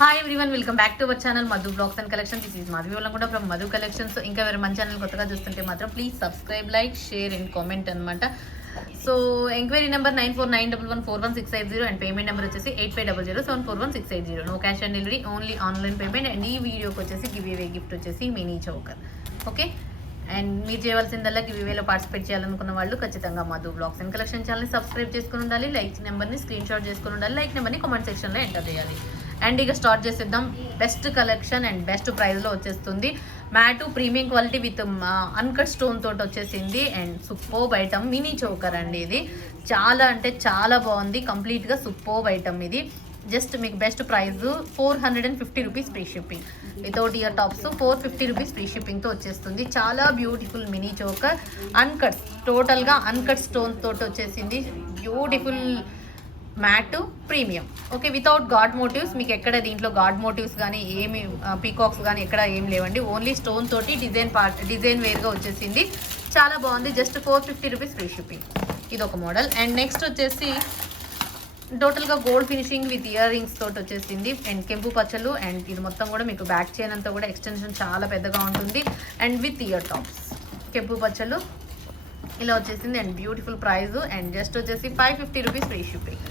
Hi everyone, welcome back to our channel Madhu blogs and collections. This is Madhavi వాళ్ళ కూడా from Madhu collections. ఇంకా ఎవరు మన ఛానల్ కొత్తగా చూస్తుంటే మాత్రం please subscribe, like, share and comment అనమాట. So enquiry number 9491114680 and payment number వచ్చేసి 8500741680. No cash on delivery, only online payment. And ఈ వీడియోకి వచ్చేసి గివ్ అవే గిఫ్ట్ వచ్చేసి మినీ చోకర్. ఓకే, అండ్ మీరు చేయవలసిందల్లా గివ్ అవేలో పార్టిసిపేట్ చేయాలనుకున్న వాళ్ళు ఖచ్చితంగా మధు బ్లాగ్స్ అండ్ కలెక్షన్ ఛానల్ని సబ్స్క్రైబ్ చేసుకుని ఉండాలి. లైక్ నెంబర్ని స్క్రీన్ షాట్ చేసుకుని ఉండాలి. లైక్ నెంబర్ని కామెంట్ సెక్షన్లో ఎంటర్ చేయాలి. అండ్ ఇక స్టార్ట్ చేసేద్దాం. బెస్ట్ కలెక్షన్ అండ్ బెస్ట్ ప్రైస్లో వచ్చేస్తుంది. Matte premium quality with uncut stone తోటి వచ్చేసింది. And superb item mini choker అండి. ఇది చాలా అంటే చాలా బాగుంది. కంప్లీట్గా సూపర్బ్ ఐటమ్ ఇది. జస్ట్ మీకు best price 450 rupees free shipping. Without ear tops 450 rupees free షిప్పింగ్తో వచ్చేస్తుంది. చాలా బ్యూటిఫుల్ మినీ చోకర్, అన్కట్, టోటల్గా అన్కట్ స్టోన్ తోటి వచ్చేసింది. Beautiful matte premium. Okay, without god motifs. మీకు ఎక్కడ దీంట్లో గాడ్ మోటివ్స్ కానీ ఏమి పీకాక్స్ కానీ ఎక్కడ ఏం లేవండి. ఓన్లీ స్టోన్ తోటి డిజైన్ వేర్గా వచ్చేసింది. చాలా బాగుంది. Just 450 rupees free shipping. ఇది ఒక మోడల్. అండ్ నెక్స్ట్ వచ్చేసి టోటల్గా gold finishing with ear rings తోటి వచ్చేసింది. అండ్ కెంపు పచ్చలు. అండ్ ఇది మొత్తం కూడా మీకు బ్యాక్ చైన్ అంతా కూడా ఎక్స్టెన్షన్ చాలా పెద్దగా ఉంటుంది. అండ్ విత్ ఇయర్ టాప్స్ కెంపు పచ్చలు ఇలా వచ్చేసింది. And beautiful price. And just వచ్చేసి 550 rupees free shipping.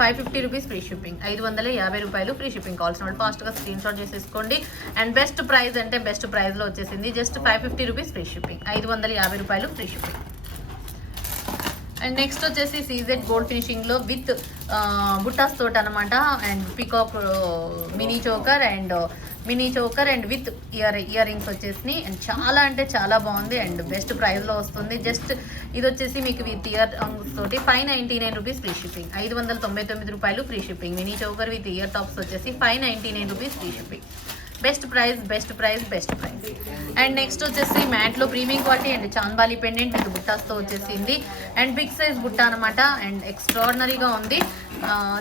550 rupees free shipping. 550 రూపాయలు ఫ్రీ షిప్పింగ్. కావాల్సిన వాళ్ళు ఫాస్ట్గా స్క్రీన్ షాట్ చేసేసుకోండి. అండ్ బెస్ట్ ప్రైస్ అంటే బెస్ట్ ప్రైస్లో వచ్చేసింది. Just 550 rupees free shipping. 550 రూపాయలు ఫ్రీ షిప్పింగ్. అండ్ నెక్స్ట్ వచ్చేసి సీజెడ్ గోల్డ్ ఫినిషింగ్లో విత్ బుట్టాస్ తోట అనమాట. And peacock mini choker and with ear rings వచ్చేసి. అండ్ చాలా అంటే చాలా బాగుంది. అండ్ బెస్ట్ ప్రైస్లో వస్తుంది. జస్ట్ ఇది వచ్చేసి మీకు విత్ ఇయర్ రింగ్స్ తోటి 599 రూపీస్ ఫ్రీ షిప్పింగ్. 599 రూపాయలు free shipping. Mini choker with ear tops వచ్చేసి 599 rupees free shipping. Best price, best price, best price. And next వచ్చేసి మ్యాట్లో ప్రీమియం క్వాలిటీ అండ్ చాంబాలి పెండెంట్ విత్ బుట్టాస్తో వచ్చేసింది. అండ్ బిగ్ సైజ్ బుట్ట అనమాట. అండ్ ఎక్స్ట్రాడినరీగా ఉంది.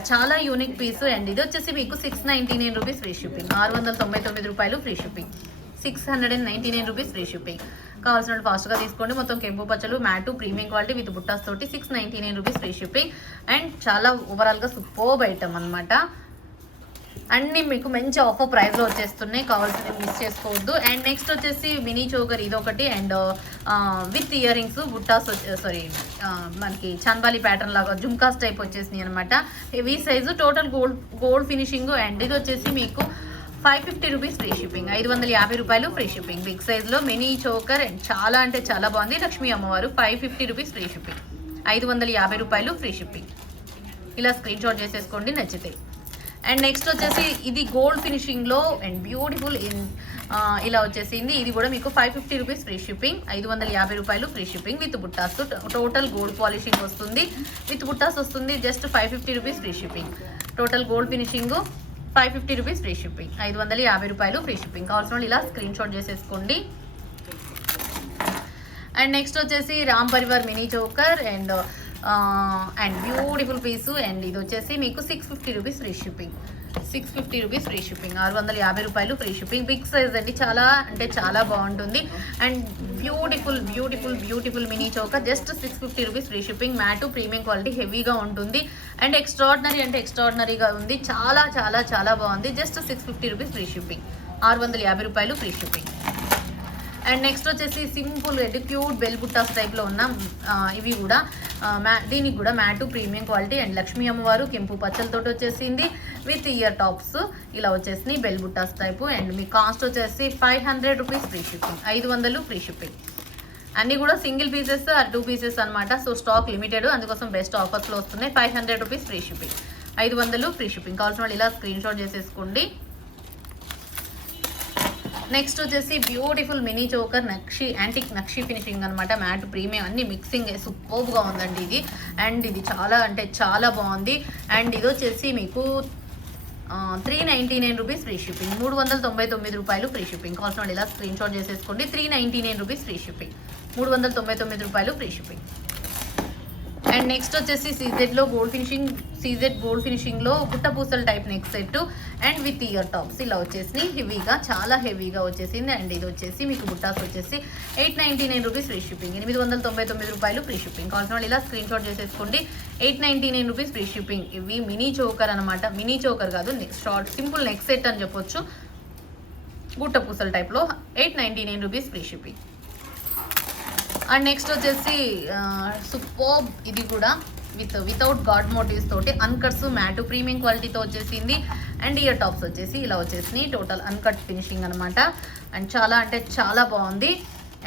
చాలా యూనిక్ పీసు. అండ్ ఇది వచ్చేసి మీకు 699 రూపీస్ ఫ్రీ షిప్పింగ్. 699 రూపాయలు free shipping. 699 rupees free shipping. కావాల్సిన ఫాస్ట్గా తీసుకోండి. మొత్తం కెంపు పచ్చలు మ్యాటు ప్రీమియం క్వాలిటీ విత్ బుట్టాస్ తోటి 699 రూపీస్ ఫ్రీ షిప్పింగ్. అండ్ చాలా ఓవరాల్గా సూపర్బ్ ఐటమ్ అనమాట. అన్నీ మీకు మంచి ఆఫర్ ప్రైస్లో వచ్చేస్తున్నాయి. కావాల్సిన మిస్ చేసుకోవద్దు. అండ్ నెక్స్ట్ వచ్చేసి మినీ చోకర్ ఇదొకటి. అండ్ విత్ ఇయర్ రింగ్స్ బుట్టాస్ మనకి చంబాలి ప్యాటర్న్ లాగా జుమ్కాస్ టైప్ వచ్చేసినాయి అనమాట. Heavy size, total gold finishing. And ఇది వచ్చేసి మీకు 550 రూపీస్ ఫ్రీ షిప్పింగ్. 550 రూపాయలు ఫ్రీ షిప్పింగ్. బిగ్ సైజ్లో మినీ చోకర్. అండ్ చాలా అంటే చాలా బాగుంది. లక్ష్మీ అమ్మవారు 550 రూపీస్ ఫ్రీ షిప్పింగ్. 550 రూపాయలు ఫ్రీ షిప్పింగ్. ఇలా స్క్రీన్ షాట్ చేసేసుకోండి నచ్చితే. అండ్ నెక్స్ట్ వచ్చేసి ఇది గోల్డ్ ఫినిషింగ్లో అండ్ బ్యూటిఫుల్ ఇలా వచ్చేసింది. ఇది కూడా మీకు 550 రూపీస్ ఫ్రీ షిప్పింగ్. 550 రూపాయలు ఫ్రీ షిప్పింగ్ విత్ బుట్టాస్. టోటల్ గోల్డ్ పాలిషింగ్ వస్తుంది. విత్ బుట్టాస్ వస్తుంది. Just 550 rupees free shipping. Total gold finishing 550 rupees free shipping. 550 రూపాయలు ఫ్రీ షిప్పింగ్. కావాల్సిన వాళ్ళు ఇలా స్క్రీన్ షాట్ చేసేసుకోండి. అండ్ నెక్స్ట్ వచ్చేసి Ram Parivar mini choker and beautiful piece. And ఇది వచ్చేసి మీకు 650 rupees free shipping. 650 rupees free shipping. 650 రూపాయలు ఫ్రీ షిప్పింగ్. బిగ్ సైజ్ అండి. చాలా అంటే చాలా బాగుంటుంది. And beautiful beautiful beautiful mini choker. Just 650 rupees free shipping. Mat premium quality హెవీగా ఉంటుంది. అండ్ ఎక్స్ట్రాడినరీ అంటే ఎక్స్ట్రాడినరీగా ఉంది. చాలా చాలా చాలా బాగుంది. Just 650 rupees free shipping. 650 రూపాయలు ఫ్రీ షిప్పింగ్. అండ్ నెక్స్ట్ వచ్చేసి సింపుల్ క్యూట్ బెల్ బుట్టాస్ టైప్లో ఉన్న ఇవి కూడా దీనికి కూడా matte premium quality. And Lakshmi అమ్మవారు కెంపు పచ్చలతోటి వచ్చేసింది. విత్ ఇయర్ టాప్స్ ఇలా వచ్చేసి బెల్ బుట్టాస్ టైపు. అండ్ మీ కాస్ట్ వచ్చేసి 500 rupees free shipping. 500 free shipping. అన్నీ కూడా సింగిల్ పీసెస్ 2 పీసెస్ అనమాట. సో స్టాక్ లిమిటెడ్, అందుకోసం బెస్ట్ ఆఫర్స్లో వస్తున్నాయి. 500 rupees free shipping. 500 free shipping. కావాల్సిన వాళ్ళు ఇలా స్క్రీన్ షాట్ చేసేసుకోండి. నెక్స్ట్ వచ్చేసి బ్యూటిఫుల్ మినీ చోకర్ నక్షి యాంటిక్ నక్షి ఫినిషింగ్ అనమాట. మ్యాట్ ప్రీమియం అన్ని మిక్సింగ్ సూపర్గా ఉందండి ఇది. అండ్ ఇది చాలా అంటే చాలా బాగుంది. అండ్ ఇది వచ్చేసి మీకు 399 రూపీస్ ఫ్రీ షిప్పింగ్. 399 రూపాయలు ఫ్రీ షిప్పింగ్. కావాల్సిన వాళ్ళు ఇలా స్క్రీన్ షాట్ చేసేసుకోండి. 399 రూపీస్ ఫ్రీ షిప్పింగ్. 399 రూపాయలు ఫ్రీ షిప్పింగ్. అండ్ నెక్స్ట్ వచ్చేసి సీజెడ్లో సీజెడ్ గోల్డ్ ఫినిషింగ్లో గుట్టపూసల type neck set and with ear tops ఇలా వచ్చేసి హెవీగా, చాలా హెవీగా వచ్చేసింది. అండ్ ఇది వచ్చేసి మీకు బుట్టాస్ వచ్చేసి 899 రూపీస్ ఫ్రీ షిప్పింగ్, 899 రూపాయలు ఫ్రీ షిప్పింగ్. కావాల్సిన వాళ్ళు ఇలా స్క్రీన్ షాట్ చేసేసుకోండి. 899 రూపీస్ ఫ్రీ షిప్పింగ్. ఇవి మినీ చోకర్ అనమాట, మినీ చోకర్ కాదు, షార్ట్ సింపుల్ నెక్ సెట్ అని చెప్పొచ్చు. గుట్టపూసల టైప్లో 899 rupees free shipping. And next వచ్చేసి సూపర్, ఇది కూడా వితౌట్ గాడ్ మోటివ్స్ తోటి అన్కట్స్ మ్యాట్ ప్రీమియం క్వాలిటీతో వచ్చేసింది. అండ్ ఇయర్ టాప్స్ వచ్చేసి ఇలా వచ్చేసినాయి, టోటల్ అన్కట్ ఫినిషింగ్ అనమాట. అండ్ చాలా అంటే చాలా బాగుంది.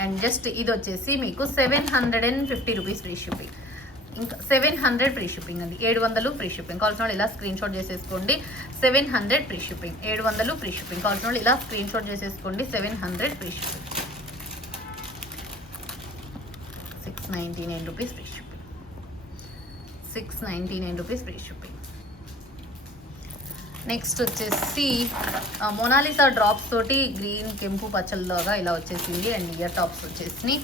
అండ్ జస్ట్ ఇది వచ్చేసి మీకు 750 రూపీస్ ఫ్రీ షిప్పింగ్. ఇంకా 700 ఫ్రీ షిప్పింగ్ అండి, 700 ఫ్రీ షిప్పింగ్. కావాల్సిన వాళ్ళు ఇలా స్క్రీన్ షాట్ చేసేసుకోండి. 700 ఫ్రీ షిప్పింగ్, 700 ఫ్రీ షిప్పింగ్. కావాల్సిన వాళ్ళు ఇలా స్క్రీన్ షాట్ చేసేసుకోండి. 700 free shipping, 699 rupees free shipping, 699 rupees free shipping. Next వచ్చేసి మొనాలిసా డ్రాప్స్ తోటి గ్రీన్ కెంపు పచ్చల్లాగా ఇలా వచ్చేసింది. అండ్ ఇయర్ టాప్స్ వచ్చేసి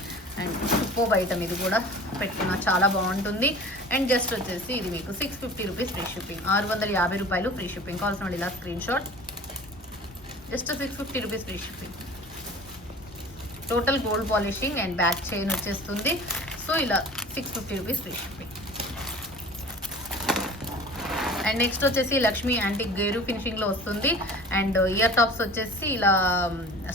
అండ్ సూపర్ ఐటమ్, ఇది కూడా పెట్టుకున్న చాలా బాగుంటుంది. అండ్ జస్ట్ వచ్చేసి ఇది మీకు 650 రూపీస్ ఫ్రీ షిప్పింగ్, 650 రూపాయలు ఫ్రీ షిప్పింగ్. కావాల్సిన వాళ్ళు ఇలా screen shot. Just 650 rupees free shipping. Total gold polishing and back chain వచ్చేస్తుంది. సో ఇలా 650 rupees free shipping. And next వచ్చేసి లక్ష్మీ యాంటిక్ గేరు ఫినిషింగ్లో వస్తుంది. అండ్ ఇయర్ టాప్స్ వచ్చేసి ఇలా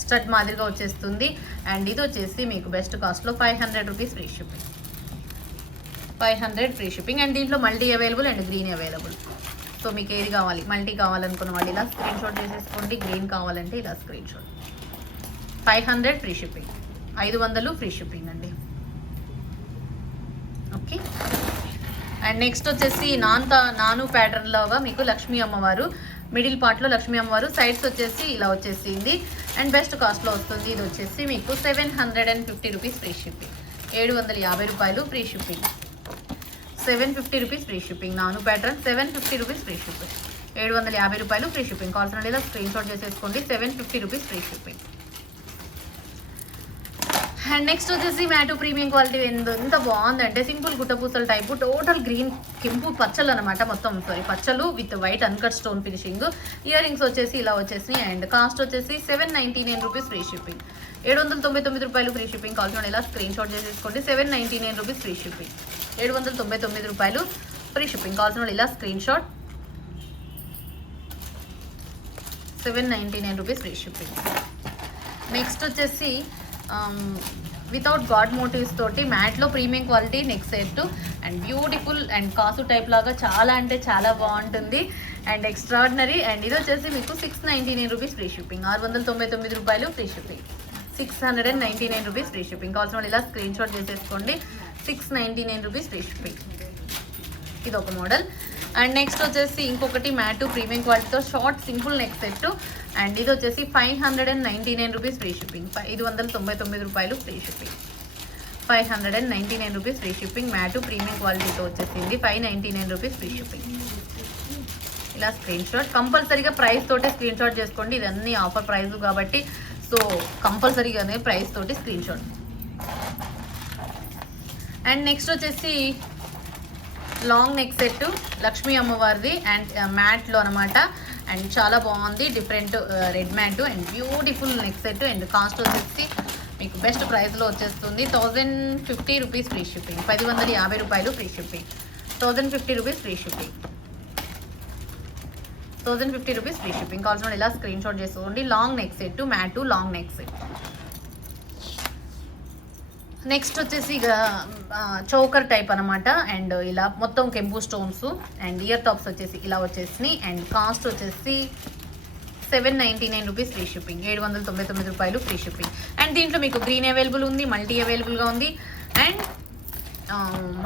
స్టడ్ మాదిరిగా వచ్చేస్తుంది. అండ్ ఇది వచ్చేసి మీకు బెస్ట్ కాస్ట్లో 500 rupees free shipping, 500 free shipping. And దీంట్లో multi available and green available. So మీకు ఏది కావాలి, మల్టీ కావాలనుకున్న వాళ్ళు ఇలా స్క్రీన్ షాట్ చేసేసుకోండి. గ్రీన్ కావాలంటే ఇలా screen shot. 500 free shipping, 500 free shipping అండి. ఓకే. అండ్ నెక్స్ట్ వచ్చేసి నాను ప్యాటర్న్ లాగా మీకు లక్ష్మీ అమ్మవారు, మిడిల్ పార్ట్లో లక్ష్మీ అమ్మవారు, సైడ్స్ వచ్చేసి ఇలా వచ్చేసింది. అండ్ బెస్ట్ కాస్ట్లో వస్తుంది. ఇది వచ్చేసి మీకు 750 రూపీస్ ఫ్రీ షిప్పింగ్, 750 రూపాయలు free shipping, 750 rupees free shipping. నాను ప్యాటర్న్ 750 రూపీస్ ఫ్రీ షిప్పింగ్, 750 రూపాయలు ఫ్రీ షిప్పింగ్. కావాల్సిన ఇలా స్క్రీన్ షాట్ చేసేసుకోండి. 750 rupees free shipping. And next వచ్చేసి మ్యాటు ప్రీమియం క్వాలిటీ ఎంత బాగుందంటే సింపుల్ గుట్టపూసల టైపు, టోటల్ గ్రీన్ కెంపు పచ్చలు అనమాట, మొత్తం పచ్చలు with white uncut stone finishing. Ear rings వచ్చేసి ఇలా వచ్చేసి. అండ్ కాస్ట్ వచ్చేసి 799 రూపీస్ ఫ్రీ షిప్పింగ్, 799 రూపాయలు ఫ్రీ షిప్పింగ్. కావాల్సిన ఇలా స్క్రీన్ షాట్ చేసేసుకోండి. 799 రూపీస్ ఫ్రీ షిప్పింగ్, 799 రూపాయలు ఫ్రీ షిప్పింగ్. కావాల్సిన ఇలా screenshot. 799 rupees free shipping. Next వచ్చేసి వితౌట్ గాడ్ మోటివ్స్ తోటి మ్యాట్లో premium quality neck set and beautiful and కాసు టైప్ లాగా చాలా అంటే చాలా బాగుంటుంది అండ్ ఎక్స్ట్రాడినరీ. అండ్ ఇది వచ్చేసి మీకు 699 రూపీస్ ఫ్రీ షిప్పింగ్, 699 రూపాయలు free shipping, 699 rupees free shipping. కావాల్సిన వాళ్ళు ఇలా స్క్రీన్ షాట్ చేసేసుకోండి. 699 రూపీస్ ఫ్రీ షిప్పింగ్. ఇది ఒక మోడల్. అండ్ నెక్స్ట్ వచ్చేసి ఇంకొకటి మ్యాటు ప్రీమియం క్వాలిటీతో short simple neck set. And ఇది వచ్చేసి 599 రూపీస్ ఫ్రీ షిప్పింగ్, 599 రూపాయలు free shipping, 599 rupees free shipping. Mat premium క్వాలిటీతో వచ్చేసింది 599 రూపీస్ ఫ్రీ షిప్పింగ్. ఇలా స్క్రీన్ షాట్ కంపల్సరీగా ప్రైస్ తోటి స్క్రీన్ షాట్ చేసుకోండి. ఇదన్నీ ఆఫర్ ప్రైస్ కాబట్టి సో కంపల్సరీగానే ప్రైస్ తోటి స్క్రీన్ షాట్. అండ్ నెక్స్ట్ వచ్చేసి లాంగ్ నెక్ సెట్ లక్ష్మీ అమ్మవారిది అండ్ మ్యాట్లో అనమాట. అండ్ చాలా బాగుంది, different red Matt and beautiful neck set. And cost వచ్చేసి మీకు బెస్ట్ ప్రైస్లో వచ్చేస్తుంది 1050 రూపీస్ ఫ్రీ షిప్పింగ్, 1050 రూపాయలు free shipping, 1050 rupees free shipping, 1050 rupees free shipping. కావాల్సిన ఇలా స్క్రీన్ షాట్ చేసుకోండి. Long neck set mat long neck set. Next వచ్చేసి ఇక చౌకర్ టైప్ అనమాట. అండ్ ఇలా మొత్తం కెంపు స్టోన్స్ అండ్ ఇయర్ టాప్స్ వచ్చేసి ఇలా వచ్చేసినాయి. అండ్ కాస్ట్ వచ్చేసి 799 రూపీస్ ఫ్రీ షిప్పింగ్, 799 రూపాయలు ఫ్రీ షిప్పింగ్. అండ్ దీంట్లో మీకు గ్రీన్ అవైలబుల్ ఉంది, మల్టీ అవైలబుల్గా ఉంది and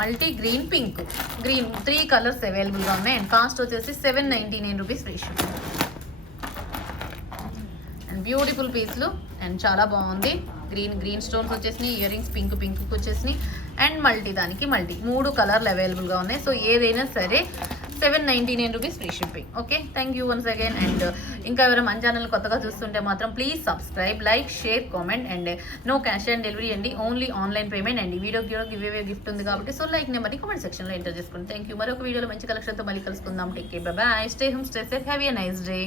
multi green pink green 3 colours అవైలబుల్గా ఉన్నాయి. అండ్ కాస్ట్ వచ్చేసి 799 rupees free shipping. And beautiful పీస్లు అండ్ చాలా బాగుంది. గ్రీన్ స్టోన్స్ వచ్చేసినాయి, ఇయర్ రింగ్స్ పింక్ వచ్చేసినాయి అండ్ మల్టీ దానికి మల్టీ 3 కలర్లు అవైలబుల్గా ఉన్నాయి. సో ఏదైనా సరే 799 rupees free shipping. Okay, thank you once again. And ఇంకా ఎవరైనా మన ఛానల్ కొత్తగా చూస్తుంటే మాత్రం please subscribe, like, share, comment. And no cash on delivery అండి, ఓన్లీ ఆన్లైన్ పేమెంట్. అండ్ ఈ వీడియోకి గివ్ అవే గిఫ్ట్ ఉంది కాబట్టి సో లైక్ నెంబర్ని కామెంట్ సెక్షన్లో ఎంటర్ చేసుకోండి. Thank you. మరొక వీడియోలో మంచి కలెక్షన్తో మళ్ళీ కలుసుకుందాం. Take care, by by, stay home, stay safe, have a nice day.